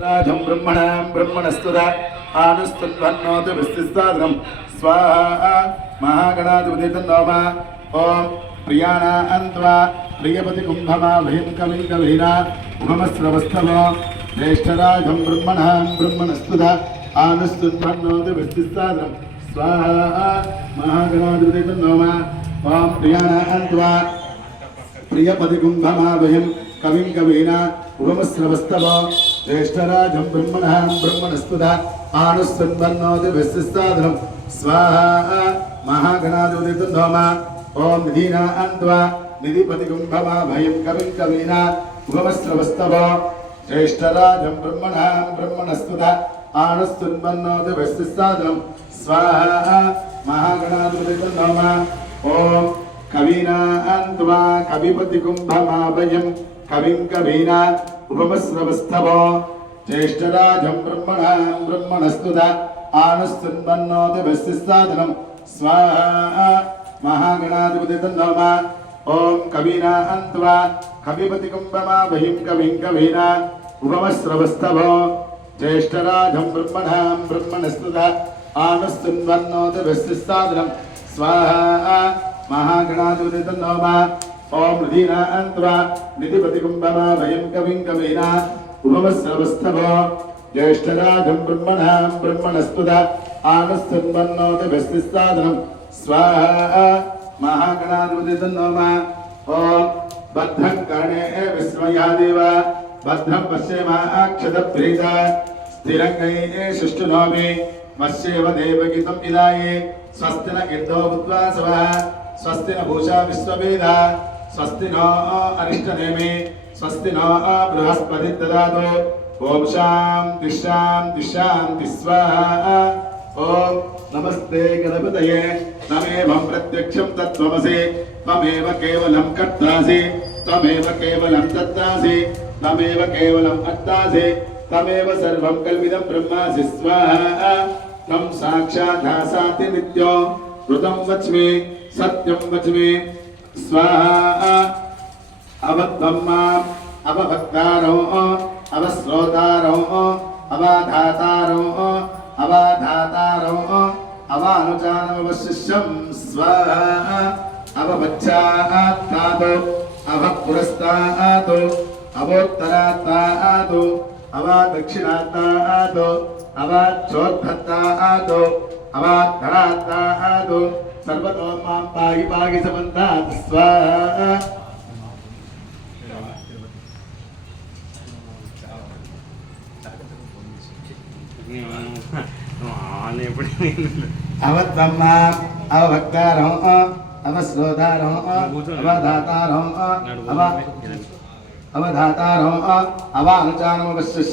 రాజం బ్రహ్మణాం బ్రహ్మణస్తుద ఆనుస్తున్వన్నోతు విస్తిస్తాదనం స్వాహా మహాగణాధిపతి తన్నోమ ఓం ప్రియాణా అంత్వా ప్రియపతి కుంభమా భయం కవిం కవీనా ఉమస్రవస్తవో జ్యేష్ఠరాజం బ్రహ్మణాం బ్రహ్మణస్తుర ఆనుస్తున్వన్నోతు విస్తిస్తాదనం స్వాహా మహాగణాధిపతి తన్నోమ ఓం ప్రియాణా అంత్వా ప్రియపతి కుంభమా భయం కవిం కవీన ఉపమశ్రవస్తవ జ్యేష్ఠరాజం బ్రహ్మణ బ్రహ్మణస్తుత ఆనుస్సన్వన్నోతి విశిస్తాదనం స్వాహ మహాగణాధిపతి నోమ ఓం నిధీనా అంత్వా నిధిపతి కుంభమాభయం కవిం కవీన. ఉపమశ్రవస్తవ జ్యేష్ఠరాజం బ్రహ్మణ బ్రహ్మణస్తుత ఆనుస్సన్వన్నోతి విశిస్తాదనం స్వాహ మహాగణాధిపతి నోమ ఓం కవీనాన్వా కవిపతి కుంభమాభయం. కవిం కవీనా ఉపమశ్రవస్తవ. జ్యేష్ఠరాజం బ్రహ్మణా బ్రహ్మణస్తుత. ఆనస్తున్వన్నోతి వస్తిస్తాదనం స్వాహా మహాగణాధిపతి తన్నోమ ఓం కవీనా అంత్వా కవిపతి కుంభమాభయం. కవిం కవీనా ఉపమశ్రవస్తవ. జ్యేష్ఠరాజం బ్రహ్మణా బ్రహ్మణస్తుత. ఆనస్తున్వన్నోతి వస్తిస్తాదనం స్వాహా మహాగణాధిపతి తన్నోమ ఓం హృదీనా అంత్వా నిధిపతి కుంభమా భయం కవిం కవీనా ఉపమశ్రవస్తవ జ్యేష్ఠరాజం బ్రహ్మణా బ్రహ్మణస్తుత ఆనస్తున్వన్నోతి వస్తిస్తాదనం స్వాహ మహాగణాధిపతి తన్నోమ ఓం బద్ధం కర్ణే విస్మయాదేవ భద్రం పశ్యేమాక్షత ప్రీత స్థిరంగైనే సుష్ఠునోమి మత్స్యేవ దేవగీతం ఇదాయే స్వస్తి న స్వస్తిన ఉద్వాసవ స్వస్తి భూషా విశ్వవేద స్వస్తి నో అరిష్టనేమి స్వస్తి నో బృహస్పతి దాదు ఓం శాంతి శాంతి శాంతి స్వాహ ఓం నమస్తే గణపతయే నమేవం ప్రత్యక్షం తత్వమసి త్వమేవ కేవలం కర్తాసి త్వమేవ కేవలం దత్తాసి త్వమేవ కేవలం అత్తాసి తమేవ సర్వం కల్విదం బ్రహ్మాసి స్వాహ త్వం సాక్షాత్ నిత్యం ఋతం వచ్మి సత్యం వచ్మి. స్వాహ అవత్వం మాం అవభక్తారో అవశ్రోతారో అవాధాతారో అవాధాతారో అవానుచానమవశిష్యం స్వాహ అవవచ్చాత్తాతు అవపురస్తాతు అవోత్తరాత్తాతు అవాదక్షిణాత్తాతు అవాచోద్ధత్తాతు అవాత్తరాత్తాదు సర్వతో మాం పాగి పాగి సమంతాత్ స్వాహ ఎప్పుడు అవత్వమ్మ అవభక్తారం అవశ్రోతారం అవధాతారం అవ అవధాతారం అవానుచానమవశిష్య